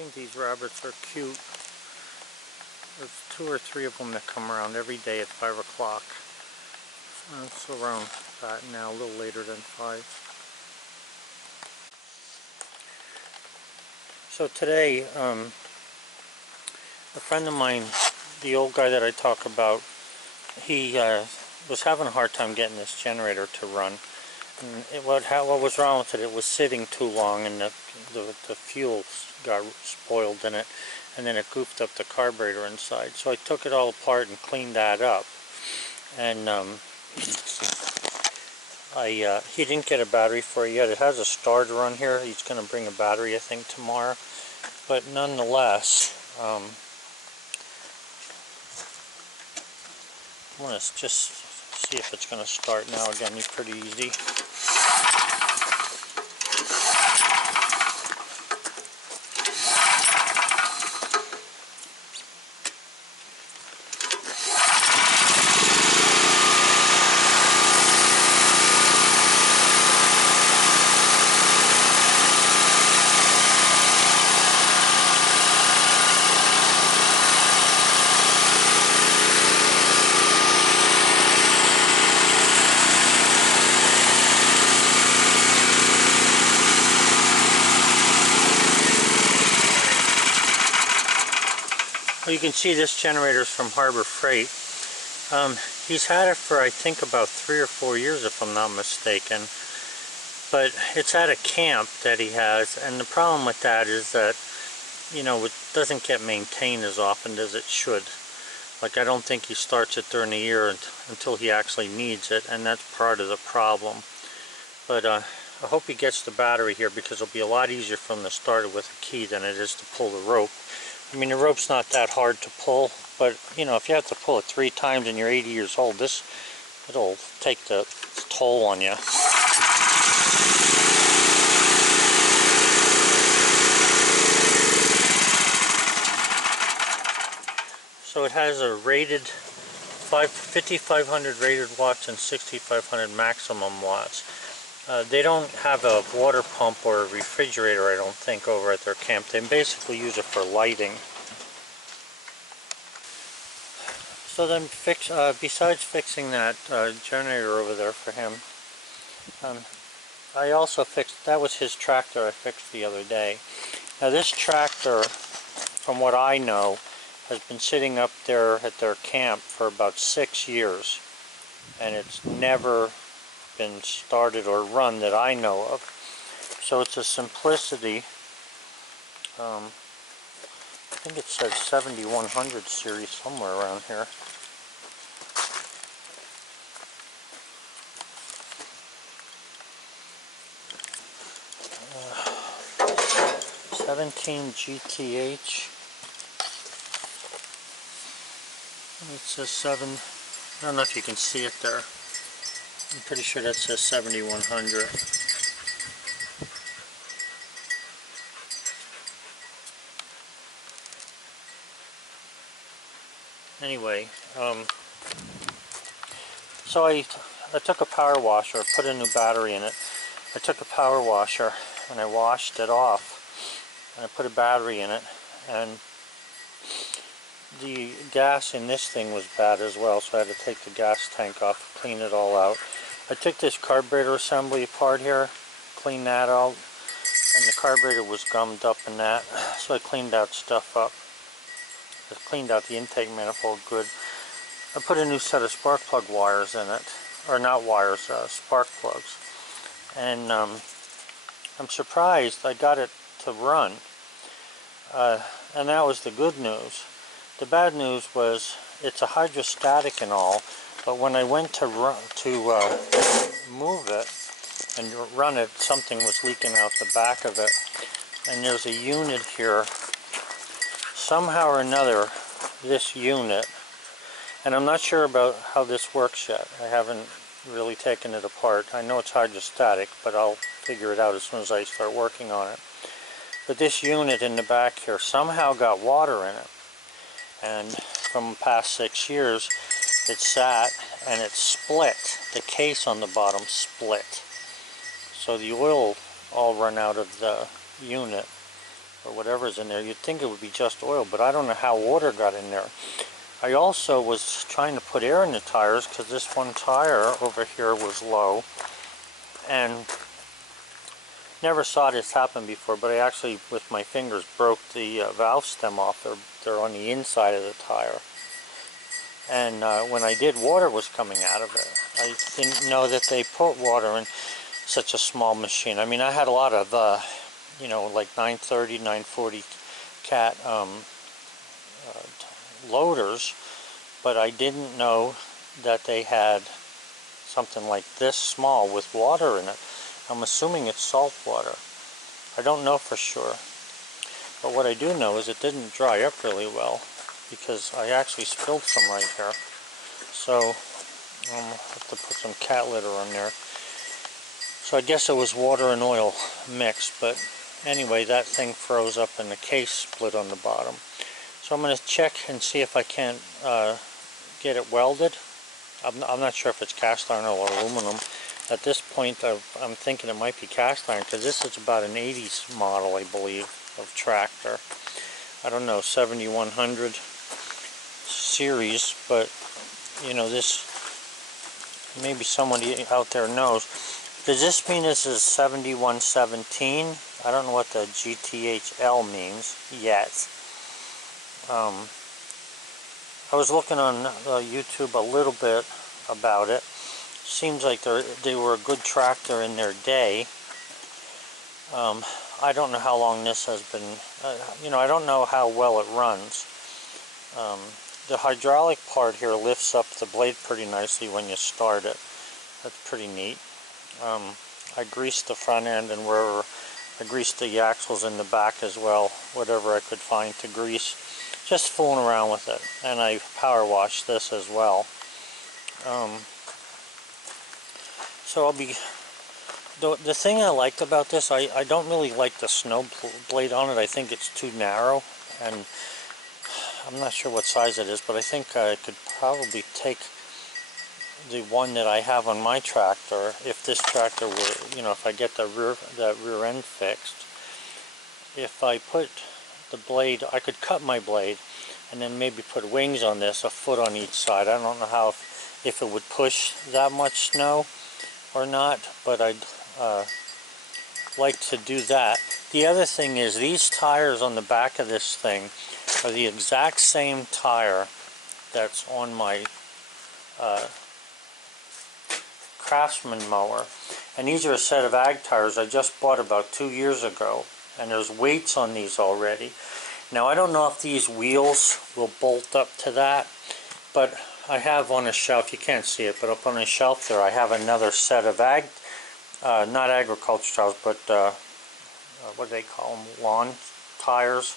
think these rabbits are cute. There's 2 or 3 of them that come around every day at 5 o'clock. It's around that now, a little later than 5. So today, a friend of mine, the old guy that I talk about, he was having a hard time getting this generator to run. And what was wrong with it? It was sitting too long, and the fuel got spoiled in it, and then it goofed up the carburetor inside. So I took it all apart and cleaned that up, and he didn't get a battery for it yet. It has a starter on here. He's going to bring a battery, I think, tomorrow. But nonetheless, I want to just see if it's going to start now. Again, it's pretty easy. Well, you can see this generator is from Harbor Freight. He's had it for, I think, about 3 or 4 years, if I'm not mistaken. But it's at a camp that he has, and the problem with that is that, you know, it doesn't get maintained as often as it should. Like, I don't think he starts it during the year until he actually needs it, and that's part of the problem. But I hope he gets the battery here, because it'll be a lot easier for him to start it with a key than it is to pull the rope. I mean, the rope's not that hard to pull, but, you know, if you have to pull it 3 times and you're 80 years old, it'll take the toll on you. So it has a rated 5,500 rated watts and 6,500 maximum watts. They don't have a water pump or a refrigerator, I don't think, over at their camp. They basically use it for lighting. So then, besides fixing that generator over there for him, I also fixed, that was his tractor I fixed the other day. Now this tractor, from what I know, has been sitting up there at their camp for about 6 years, and it's never been started or run that I know of. So it's a Simplicity, I think it says 7100 series somewhere around here. Uh, 17 GTH. It says 7. I don't know if you can see it there. I'm pretty sure that says 7100. Anyway, so I took a power washer, put a new battery in it. I took a power washer and I washed it off, and I put a battery in it, and the gas in this thing was bad as well, so I had to take the gas tank off, clean it all out. I took this carburetor assembly apart here, cleaned that out, and the carburetor was gummed up in that, so I cleaned that stuff up. I cleaned out the intake manifold good. I put a new set of spark plug wires in it, or not wires, spark plugs, and I'm surprised I got it to run, and that was the good news. The bad news was it's a hydrostatic and all, but when I went to move it and run it, something was leaking out the back of it. And there's a unit here. Somehow or another, this unit, and I'm not sure about how this works yet. I haven't really taken it apart. I know it's hydrostatic, but I'll figure it out as soon as I start working on it. But this unit in the back here somehow got water in it. And from the past 6 years, it sat and it split. The case on the bottom split. So the oil all run out of the unit. or whatever's in there. You'd think it would be just oil, but I don't know how water got in there. I also was trying to put air in the tires because this one tire over here was low, and never saw this happen before, but I actually with my fingers broke the valve stem off. They're on the inside of the tire, and when I did, water was coming out of it. I didn't know that they put water in such a small machine. I mean, I had a lot of you know, like 930, 940 cat loaders, but I didn't know that they had something like this small with water in it. I'm assuming it's salt water. I don't know for sure, but what I do know is it didn't dry up really well, because I actually spilled some right here. So I'll have to put some cat litter on there. So I guess it was water and oil mixed, but anyway, that thing froze up and the case split on the bottom. So I'm going to check and see if I can't get it welded. I'm not sure if it's cast iron or aluminum. At this point, I'm thinking it might be cast iron, because this is about an 80s model, I believe, of tractor. I don't know, 7100 series, but you know, this, maybe somebody out there knows. Does this mean this is 7117? I don't know what the GTHL means yet. I was looking on YouTube a little bit about it. Seems like they were a good tractor in their day. I don't know how long this has been, you know, I don't know how well it runs. The hydraulic part here lifts up the blade pretty nicely when you start it. That's pretty neat. I greased the front end, and wherever I greased the axles in the back as well, whatever I could find to grease, just fooling around with it. And I power washed this as well. So I'll be, the thing I liked about this, I don't really like the snow blade on it. I think it's too narrow, and I'm not sure what size it is, but I think I could probably take the one that I have on my tractor, if this tractor were, you know, if I get that rear end fixed, if I put the blade, I could cut my blade and then maybe put wings on this, a foot on each side. I don't know how, if it would push that much snow or not, but I'd like to do that. The other thing is, these tires on the back of this thing are the exact same tire that's on my Craftsman mower, and these are a set of ag tires I just bought about 2 years ago, and there's weights on these already. Now I don't know if these wheels will bolt up to that, but I have on a shelf, you can't see it, but up on a shelf there I have another set of not agriculture tires, but what do they call them, lawn tires,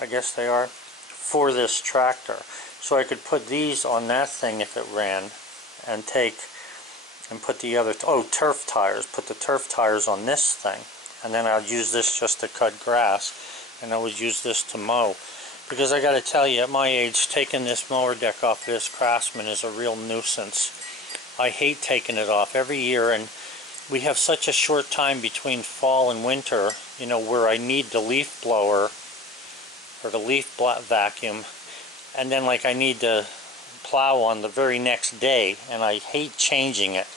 I guess they are, for this tractor. So I could put these on that thing if it ran, and put the other, turf tires, put the turf tires on this thing, and then I'll use this just to cut grass, and I would use this to mow. Because I gotta tell you, at my age, taking this mower deck off of this Craftsman is a real nuisance. I hate taking it off every year, and we have such a short time between fall and winter, you know, where I need the leaf blower or the leaf vacuum, and then like I need to plow on the very next day, and I hate changing it.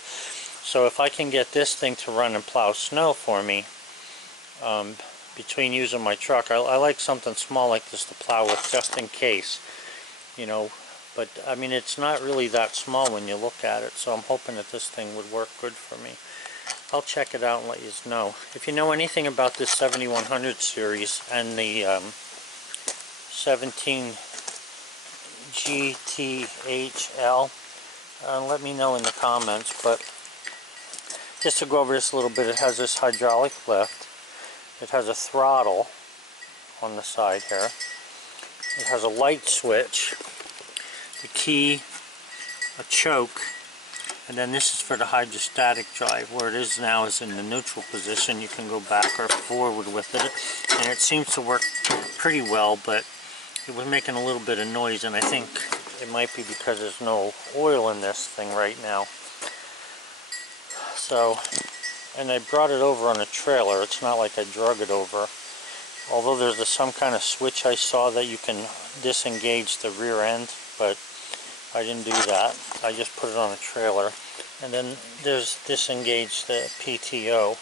So if I can get this thing to run and plow snow for me, between using my truck, I like something small like this to plow with, just in case, you know. But I mean, it's not really that small when you look at it, so I'm hoping that this thing would work good for me. I'll check it out and let you know. If you know anything about this 7100 series and the 17 GTHL, let me know in the comments. But just to go over this a little bit, it has this hydraulic lift. It has a throttle on the side here. It has a light switch, the key, a choke, and then this is for the hydrostatic drive. Where it is now is in the neutral position. You can go back or forward with it, and it seems to work pretty well, but it was making a little bit of noise, and I think it might be because there's no oil in this thing right now. So, and I brought it over on a trailer. It's not like I drug it over. Although there's some kind of switch I saw that you can disengage the rear end, but I didn't do that. I just put it on a trailer. And then there's disengage the PTO.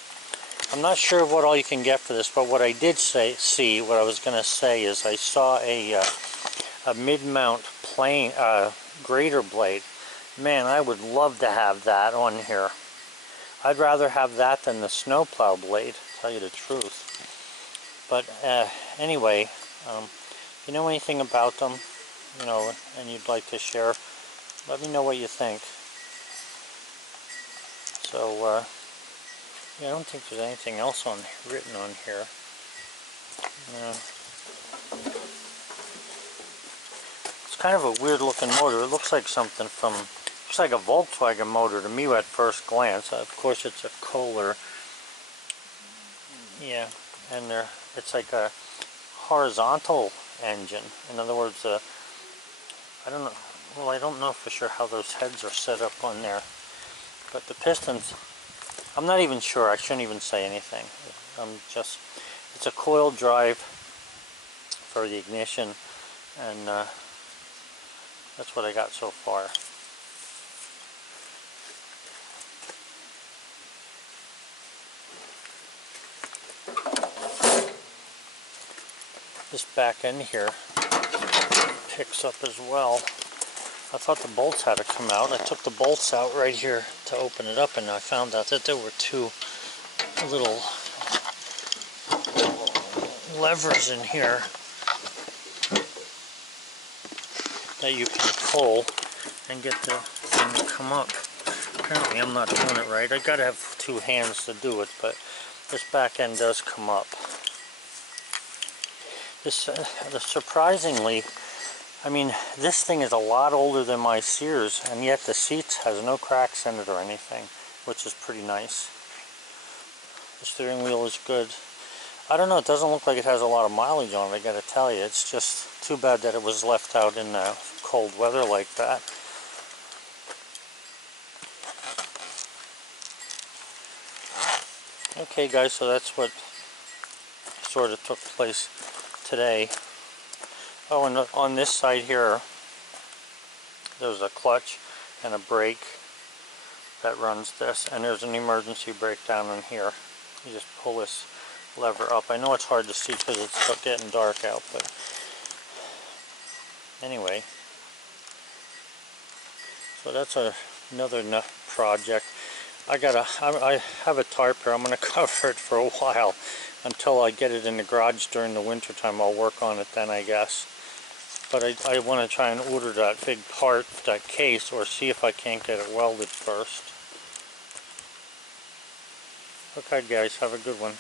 I'm not sure what all you can get for this, but what I did see, what I was going to say is I saw a mid-mount plane grader blade. Man, I would love to have that on here. I'd rather have that than the snowplow blade, to tell you the truth. But anyway, if you know anything about them, you know, and you'd like to share, let me know what you think. So, yeah, I don't think there's anything else written on here. No. It's kind of a weird looking motor. It looks like something from, looks like a Volkswagen motor to me at first glance. Of course, it's a Kohler. Yeah, and it's like a horizontal engine. In other words, I don't know. Well, I don't know for sure how those heads are set up on there, but the pistons, I'm not even sure. I shouldn't even say anything. It's a coil drive for the ignition, and that's what I got so far. This back end here picks up as well. I thought the bolts had to come out. I took the bolts out right here to open it up, and I found out that there were two little levers in here that you can pull and get the thing to come up. Apparently I'm not doing it right. I gotta have two hands to do it, but this back end does come up. This surprisingly, I mean, this thing is a lot older than my Sears, and yet the seats has no cracks in it or anything, which is pretty nice. The steering wheel is good. I don't know, it doesn't look like it has a lot of mileage on it, I gotta tell you. It's just too bad that it was left out in cold weather like that. Okay guys, so that's what sort of took place today. Oh, and on this side here, there's a clutch and a brake that runs this, and there's an emergency brake down in here. You just pull this lever up. I know it's hard to see because it's getting dark out, but anyway. So that's another project. I have a tarp here. I'm going to cover it for a while until I get it in the garage during the winter time. I'll work on it then, I guess. But I want to try and order that big part, that case, or see if I can't get it welded first. Okay guys, have a good one.